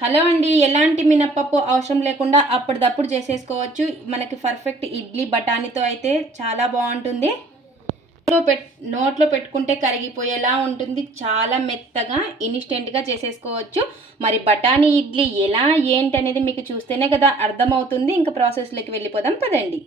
Hello అండి ఎలాంటి మినప్పప్పు అవసరం లేకుండా అప్పటిదప్పుడు చేసేసుకోవచ్చు. మనకి పర్ఫెక్ట్ ఇడ్లీ బఠానీతో అయితే చాలా బాగుంటుంది. నోట్లో పెట్ నోట్లో పెట్టుకుంటే కరిగిపోయేలా ఉంటుంది. చాలా మెత్తగా ఇన్స్టెంట్గా చేసేసుకోవచ్చు. మరి బఠానీ ఇడ్లీ ఎలా ఏంటి అనేది మీకు చూస్తేనే కదా అర్థమవుతుంది. ఇంకా ప్రాసెస్లోకి వెళ్ళిపోదాం. పదండి.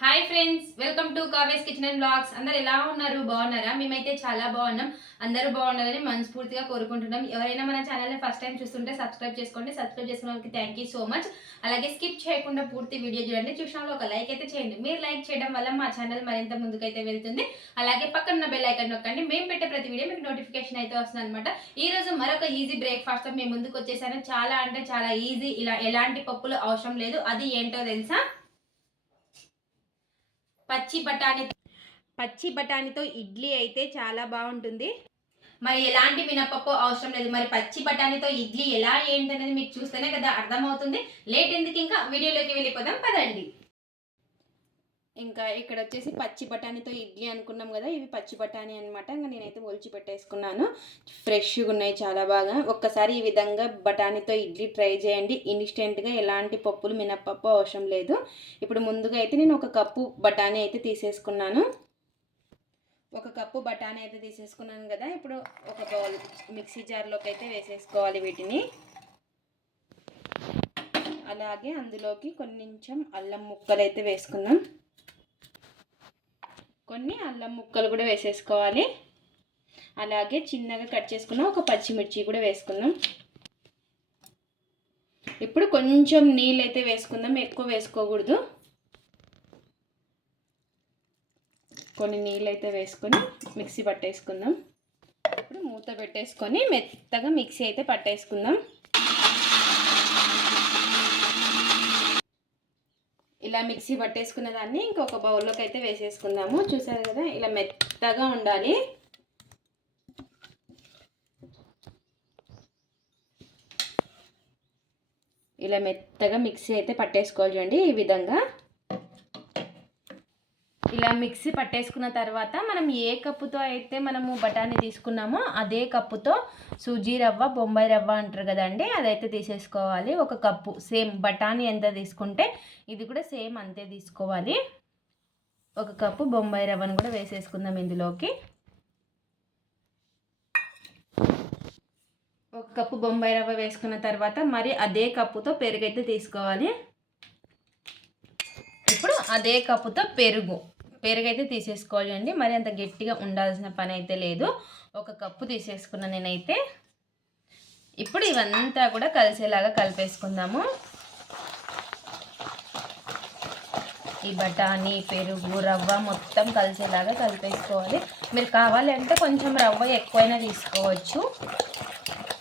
Hi friends welcome to Kaave's kitchen and blogs అందరు ఎలా ఉన్నారు? బాగున్నారా? మేమైతే చాలా బాగున్నాం. అందరూ బాగున్నారని మనస్ఫూర్తిగా కోరుకుంటున్నాం. ఎవరైనా మన ఛానల్ని ఫస్ట్ టైం చూస్తుంటే సబ్స్క్రైబ్ చేసుకోండి. సబ్స్క్రైబ్ చేసుకున్న వాళ్ళకి థ్యాంక్ యూ సో మచ్ అలాగే స్కిప్ చేయకుండా పూర్తి వీడియో చూడండి. చూసిన ఒక లైక్ అయితే చేయండి. మీరు లైక్ చేయడం వల్ల మా ఛానల్ మరింత ముందుకైతే వెళ్తుంది. అలాగే పక్కన ఉన్న బెల్ ఐకన్ నొక్కండి. మేము పెట్టే ప్రతి వీడియో మీకు నోటిఫికేషన్ అయితే వస్తుంది అనమాట ఈ రోజు మరొక ఈజీ బ్రేక్ఫాస్ట్ మేము ముందుకు వచ్చేసాను. చాలా అంటే చాలా ఈజీ ఇలా ఎలాంటి పప్పులు అవసరం లేదు. అది ఏంటో తెలుసా? పచ్చి బఠానీ పచ్చి బఠానీతో ఇడ్లీ అయితే చాలా బాగుంటుంది. మరి ఎలాంటి మినపప్పు అవసరం లేదు. మరి పచ్చి బఠానీతో ఇడ్లీ ఎలా ఏంటనేది మీకు చూస్తేనే కదా అర్థమవుతుంది. లేట్ ఎందుకు ఇంకా? వీడియోలోకి వెళ్ళిపోదాం. పదండి. ఇంకా ఇక్కడ వచ్చేసి పచ్చి బఠానీతో ఇడ్లీ అనుకున్నాం కదా ఇవి పచ్చి బఠానీ అనమాట ఇంకా నేనైతే ఒలిచి పెట్టేసుకున్నాను. ఫ్రెష్గా ఉన్నాయి చాలా బాగా. ఒక్కసారి ఈ విధంగా బఠానీతో ఇడ్లీ ట్రై చేయండి. ఇన్స్టెంట్గా ఎలాంటి పప్పులు మినప్పప్పు అవసరం లేదు. ఇప్పుడు ముందుగా అయితే నేను ఒక కప్పు బఠానీ అయితే తీసేసుకున్నాను. ఒక కప్పు బఠానీ అయితే తీసేసుకున్నాను కదా ఇప్పుడు ఒక బౌల్ మిక్సీ జార్లోకి అయితే వేసేసుకోవాలి వీటిని. అలాగే అందులోకి కొంచెం అల్లం ముక్కలు అయితే వేసుకుందాం. కొన్ని అల్లం ముక్కలు కూడా వేసేసుకోవాలి. అలాగే చిన్నగా కట్ చేసుకున్న ఒక పచ్చిమిర్చి కూడా వేసుకుందాం. ఇప్పుడు కొంచెం నీళ్ళు అయితే వేసుకుందాం ఎక్కువ వేసుకోకూడదు. కొన్ని నీళ్ళు అయితే వేసుకొని మిక్సీ పట్టేసుకుందాం. ఇప్పుడు మూత పెట్టేసుకొని మెత్తగా మిక్సీ అయితే పట్టేసుకుందాం. ఇలా మిక్సీ పట్టేసుకున్న దాన్ని ఇంకొక బౌల్లోకి అయితే వేసేసుకుందాము. చూసారు కదా ఇలా మెత్తగా ఉండాలి. ఇలా మెత్తగా మిక్సీ అయితే పట్టేసుకోవాలి చూడండి ఈ విధంగా. ఇలా మిక్సీ పట్టేసుకున్న తర్వాత మనం ఏ కప్పుతో అయితే మనము బఠానీ తీసుకున్నామో అదే కప్పుతో సూజీ రవ్వ బొంబాయి రవ్వ అంటారు కదండి అదైతే తీసేసుకోవాలి. ఒక కప్పు సేమ్ బఠానీ ఎంత తీసుకుంటే ఇది కూడా సేమ్ అంతే తీసుకోవాలి. ఒక కప్పు బొంబాయి రవ్వను కూడా వేసేసుకుందాం ఇందులోకి. ఒక కప్పు బొంబాయి రవ్వ వేసుకున్న తర్వాత మరి అదే కప్పుతో పెరుగైతే తీసుకోవాలి. ఇప్పుడు అదే కప్పుతో పెరుగు. పెరుగైతే తీసేసుకోవాలి అండి. మరి అంత గట్టిగా ఉండాల్సిన పని అయితే లేదు. ఒక కప్పు తీసేసుకున్నా నేనైతే. ఇప్పుడు ఇవంతా కూడా కలిసేలాగా కలిపేసుకుందాము. ఈ బఠానీ పెరుగు రవ్వ మొత్తం కలిసేలాగా కలిపేసుకోవాలి. మీరు కావాలి అంటే కొంచెం రవ్వ ఎక్కువైనా తీసుకోవచ్చు.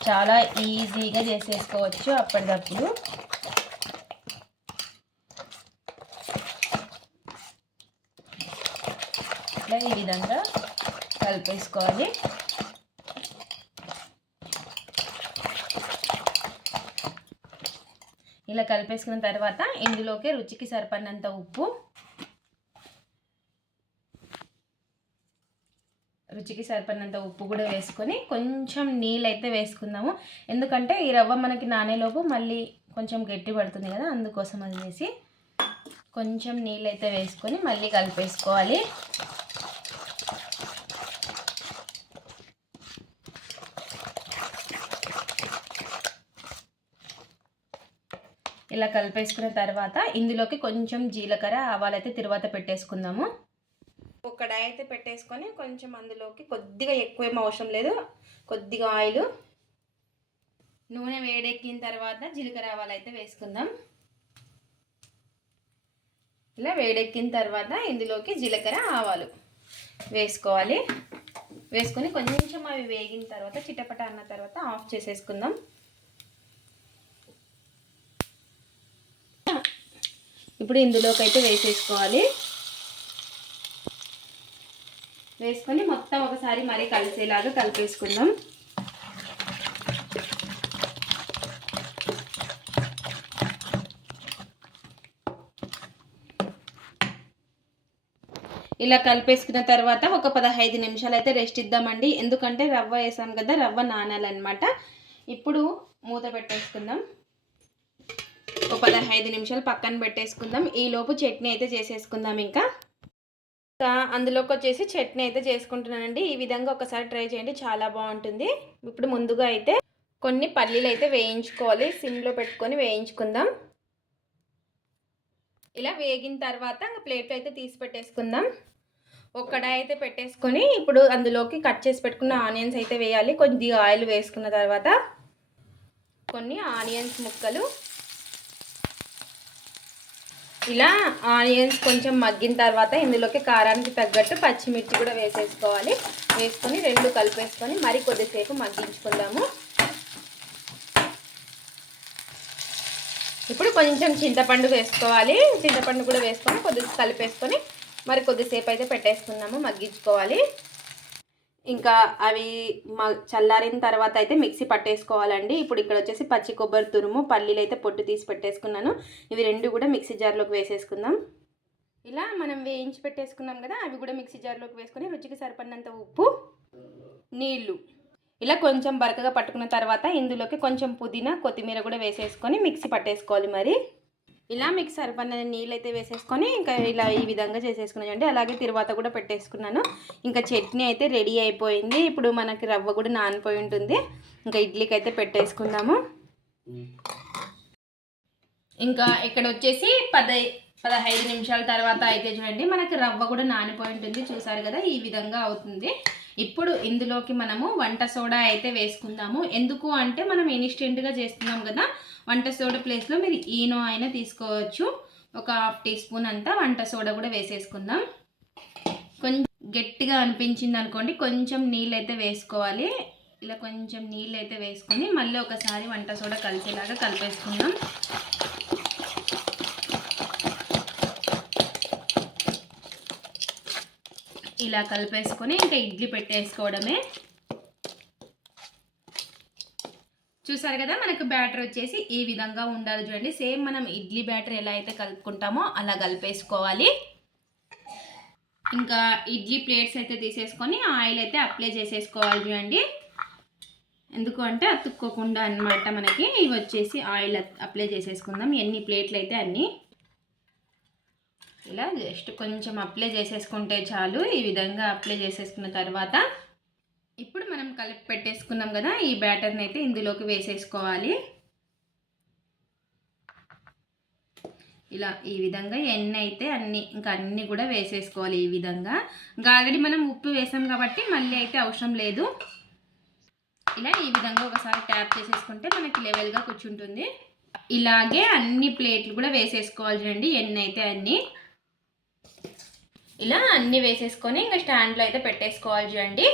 చాలా ఈజీగా చేసేసుకోవచ్చు అప్పటికప్పుడు ఈ విధంగా కలిపేసుకోవాలి. ఇలా కలిపేసుకున్న తర్వాత ఇందులోకి రుచికి సరిపడినంత ఉప్పు రుచికి సరిపడినంత ఉప్పు కూడా వేసుకొని కొంచెం నీళ్ళు అయితే వేసుకుందాము. ఎందుకంటే ఈ రవ్వ మనకి నానేలోపు మళ్ళీ కొంచెం గట్టి పడుతుంది కదా అందుకోసం అది వేసి కొంచెం నీళ్ళు అయితే వేసుకొని మళ్ళీ కలిపేసుకోవాలి. ఇలా కలిపేసుకున్న తర్వాత ఇందులోకి కొంచెం జీలకర్ర ఆవాలు అయితే తిరువాత పెట్టేసుకుందాము. ఒక కడాయి అయితే పెట్టేసుకొని కొంచెం అందులోకి కొద్దిగా ఎక్కువ ఏం అవసరం లేదు. కొద్దిగా ఆయిల్. నూనె వేడెక్కిన తర్వాత జీలకర్ర ఆవాలు అయితే వేసుకుందాం. ఇలా వేడెక్కిన తర్వాత ఇందులోకి జీలకర్ర ఆవాలు వేసుకోవాలి. వేసుకొని కొంచెం అవి వేగిన తర్వాత చిటపట అన్న తర్వాత ఆఫ్ చేసేసుకుందాం. ఇప్పుడు ఇందులోకి అయితే వేసేసుకోవాలి. వేసుకొని మొత్తం ఒకసారి మరీ కలిసేలాగా కలిపేసుకుందాం. ఇలా కలిపేసుకున్న తర్వాత ఒక పదహైదు నిమిషాలు అయితే రెస్ట్ ఇద్దామండి. ఎందుకంటే రవ్వ వేసాం కదా రవ్వ నానాలన్నమాట. ఇప్పుడు మూత పెట్టేసుకుందాం. పదహైదు నిమిషాలు పక్కన పెట్టేసుకుందాం. ఈ లోపు చట్నీ అయితే చేసేసుకుందాం ఇంకా. ఇంకా అందులోకి వచ్చేసి చట్నీ అయితే చేసుకుంటున్నానండి. ఈ విధంగా ఒకసారి ట్రై చేయండి చాలా బాగుంటుంది. ఇప్పుడు ముందుగా అయితే కొన్ని పల్లీలు అయితే వేయించుకోవాలి. సిమ్లో పెట్టుకొని వేయించుకుందాం. ఇలా వేగిన తర్వాత ఇంకా ప్లేట్లో అయితే తీసి పెట్టేసుకుందాం. ఒక్కడ అయితే పెట్టేసుకొని ఇప్పుడు అందులోకి కట్ చేసి పెట్టుకున్న ఆనియన్స్ అయితే వేయాలి. కొద్దిగా ఆయిల్ వేసుకున్న తర్వాత కొన్ని ఆనియన్స్ ముక్కలు ఇలా ఆనియన్స్ కొంచెం మగ్గిన తర్వాత ఇందులోకి కారానికి తగ్గట్టు పచ్చిమిర్చి కూడా వేసేసుకోవాలి. వేసుకొని రెండు కలిపేసుకొని మరి కొద్దిసేపు మగ్గించుకుందాము. ఇప్పుడు కొంచెం చింతపండు వేసుకోవాలి. చింతపండు కూడా వేసుకొని కొద్దిసేపు కలిపేసుకొని మరి కొద్దిసేపు అయితే పెట్టేసుకుందాము మగ్గించుకోవాలి. ఇంకా అవి మా చల్లారిన తర్వాత అయితే మిక్సీ పట్టేసుకోవాలండి. ఇప్పుడు ఇక్కడ వచ్చేసి పచ్చి కొబ్బరి తురుము పల్లీలు అయితే పొట్టు తీసి పెట్టేసుకున్నాను. ఇవి రెండు కూడా మిక్సీ జార్లోకి వేసేసుకుందాం. ఇలా మనం వేయించి పెట్టేసుకున్నాం కదా అవి కూడా మిక్సీ జార్లోకి వేసుకొని రుచికి సరిపడినంత ఉప్పు నీళ్ళు ఇలా కొంచెం బరకగా పట్టుకున్న తర్వాత ఇందులోకి కొంచెం పుదీనా కొత్తిమీర కూడా వేసేసుకొని మిక్సీ పట్టేసుకోవాలి మరి. ఇలా మీకు సరిపడిన నీళ్ళు అయితే వేసేసుకొని ఇంకా ఇలా ఈ విధంగా చేసేసుకున్నానండి అలాగే తరువాత కూడా పెట్టేసుకున్నాను. ఇంకా చట్నీ అయితే రెడీ అయిపోయింది. ఇప్పుడు మనకి రవ్వ కూడా నానిపోయి ఉంటుంది. ఇంకా ఇడ్లీకి అయితే పెట్టేసుకుందాము. ఇంకా ఇక్కడ వచ్చేసి పదై పదహైదు నిమిషాల తర్వాత అయితే చూడండి మనకి రవ్వ కూడా నానిపోయి ఉంటుంది. చూసారు కదా ఈ విధంగా అవుతుంది. ఇప్పుడు ఇందులోకి మనము వంట సోడా అయితే వేసుకుందాము. ఎందుకు అంటే మనం ఇన్స్టెంట్గా చేస్తున్నాం కదా వంట సోడా ప్లేస్లో మీరు ఈనో అయినా తీసుకోవచ్చు. ఒక హాఫ్ టీ స్పూన్ అంతా వంట సోడా కూడా వేసేసుకుందాం. కొంచెం గట్టిగా అనిపించింది అనుకోండి కొంచెం నీళ్ళు అయితే వేసుకోవాలి. ఇలా కొంచెం నీళ్ళు అయితే వేసుకుని మళ్ళీ ఒకసారి వంట సోడా కలిసేలాగా కలిపేసుకుందాం. ఇలా కలిపేసుకొని ఇంకా ఇడ్లీ పెట్టేసుకోవడమే. చూసారు కదా మనకు బ్యాటర్ వచ్చేసి ఈ విధంగా ఉండాలి చూడండి. సేమ్ మనం ఇడ్లీ బ్యాటర్ ఎలా అయితే కలుపుకుంటామో అలా కలిపేసుకోవాలి. ఇంకా ఇడ్లీ ప్లేట్స్ అయితే తీసేసుకొని ఆయిల్ అయితే అప్లై చేసేసుకోవాలి చూడండి. ఎందుకు అంటే అతుక్కోకుండా అన్నమాట మనకి. ఇవి వచ్చేసి ఆయిల్ అప్లై చేసేసుకుందాం. ఎన్ని ప్లేట్లు అయితే అన్నీ. ఇలా జస్ట్ కొంచెం అప్లై చేసేసుకుంటే చాలు. ఈ విధంగా అప్లై చేసేసుకున్న తర్వాత ఇప్పుడు మనం కలిపి పెట్టేసుకున్నాం కదా ఈ బ్యాటర్ని అయితే ఇందులోకి వేసేసుకోవాలి. ఇలా ఈ విధంగా ఎన్ని అయితే అన్ని ఇంకా అన్ని కూడా వేసేసుకోవాలి ఈ విధంగా. ఇంకా ఆల్రెడీ మనం ఉప్పు వేసాం కాబట్టి మళ్ళీ అయితే అవసరం లేదు. ఇలా ఈ విధంగా ఒకసారి ట్యాప్ చేసేసుకుంటే మనకి లెవెల్గా కూర్చుంటుంది. ఇలాగే అన్ని ప్లేట్లు కూడా వేసేసుకోవాలి చూడండి ఎన్ని అయితే అన్నీ. ఇలా అన్నీ వేసేసుకొని ఇంకా స్టాండ్లో అయితే పెట్టేసుకోవాలి చూడండి.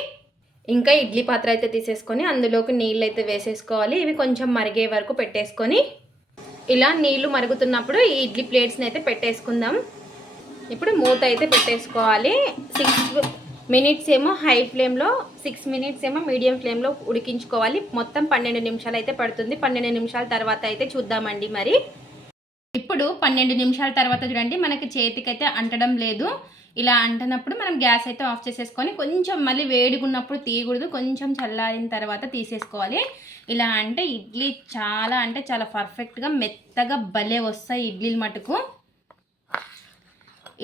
ఇంకా ఇడ్లీ పాత్ర అయితే తీసేసుకొని అందులోకి నీళ్ళు అయితే వేసేసుకోవాలి. ఇవి కొంచెం మరిగే వరకు పెట్టేసుకొని ఇలా నీళ్ళు మరుగుతున్నప్పుడు ఈ ఇడ్లీ ప్లేట్స్ని అయితే పెట్టేసుకుందాం. ఇప్పుడు మూత అయితే పెట్టేసుకోవాలి. సిక్స్ మినిట్స్ ఏమో హై ఫ్లేమ్లో సిక్స్ మినిట్స్ ఏమో మీడియం ఫ్లేమ్లో ఉడికించుకోవాలి. మొత్తం పన్నెండు నిమిషాలు అయితే పడుతుంది. పన్నెండు నిమిషాల తర్వాత అయితే చూద్దామండి మరి. ఇప్పుడు పన్నెండు నిమిషాల తర్వాత చూడండి మనకి చేతికైతే అంటడం లేదు. ఇలా అంటున్నప్పుడు మనం గ్యాస్ అయితే ఆఫ్ చేసేసుకొని కొంచెం మళ్ళీ వేడిగా ఉన్నప్పుడు తీయకూడదు. కొంచెం చల్లారిన తర్వాత తీసేసుకోవాలి. ఇలా అంటే ఇడ్లీ చాలా అంటే చాలా పర్ఫెక్ట్గా మెత్తగా భలే వస్తాయి ఇడ్లీలు మటుకు.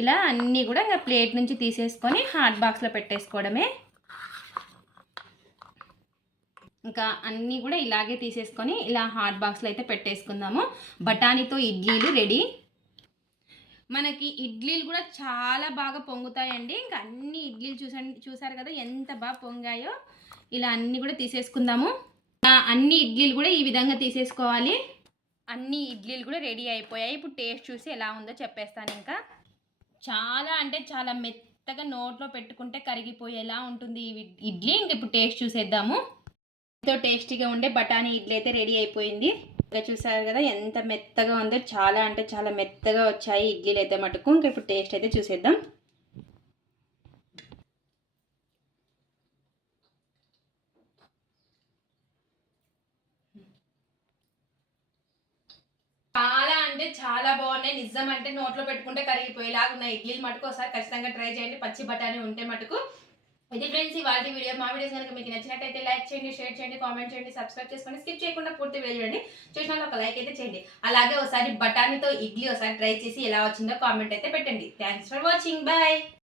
ఇలా అన్నీ కూడా ఇంకా ప్లేట్ నుంచి తీసేసుకొని హాట్ బాక్స్లో పెట్టేసుకోవడమే. ఇంకా అన్నీ కూడా ఇలాగే తీసేసుకొని ఇలా హాట్ బాక్స్లో అయితే పెట్టేసుకుందాము. బఠానీతో ఇడ్లీలు రెడీ. మనకి ఇడ్లీలు కూడా చాలా బాగా పొంగుతాయండి. ఇంకా అన్ని ఇడ్లీలు చూసండి చూసారు కదా ఎంత బాగా పొంగాయో. ఇలా అన్నీ కూడా తీసేసుకుందాము. అన్ని ఇడ్లీలు కూడా ఈ విధంగా తీసేసుకోవాలి. అన్ని ఇడ్లీలు కూడా రెడీ అయిపోయాయి. ఇప్పుడు టేస్ట్ చూసి ఎలా ఉందో చెప్పేస్తాను ఇంకా. చాలా అంటే చాలా మెత్తగా నోట్లో పెట్టుకుంటే కరిగిపోయేలా ఉంటుంది ఈ ఇడ్లీ. ఇంక ఇప్పుడు టేస్ట్ చూసేద్దాము. ఎంతో టేస్టీగా ఉండే బఠానీ ఇడ్లీ అయితే రెడీ అయిపోయింది. ఇంకా చూసారు కదా ఎంత మెత్తగా ఉందో చాలా అంటే చాలా మెత్తగా వచ్చాయి ఇడ్లీలు అయితే మటుకు. ఇంకా ఇప్పుడు టేస్ట్ అయితే చూసేద్దాం. చాలా అంటే చాలా బాగున్నాయి. నిజం అంటే నోట్లో పెట్టుకుంటే కరిగిపోయేలాగా ఉన్నాయి. ఇడ్లీలు మటుకు ఒకసారి ఖచ్చితంగా ట్రై చేయండి. పచ్చి బఠానీ ఉంటే మటుకు ఇది ఫ్రెండ్స్ వాటి వీడియో మా వీడియోస్ కనుక మీకు నచ్చినట్టయితే లైక్ చేయండి షేర్ చేయండి కామెంట్ చేయండి సబ్స్క్రైబ్ చేసుకోండి స్కిప్ చేయకుండా పూర్తి వీడియో చూడండి చూసిన ఒక లైక్ అయితే చేయండి. అలాగే ఒకసారి బఠానీతో ఇడ్లీ ఒకసారి ట్రై చేసి ఎలా వచ్చిందో కామెంట్ అయితే పెట్టండి. Thanks for watching bye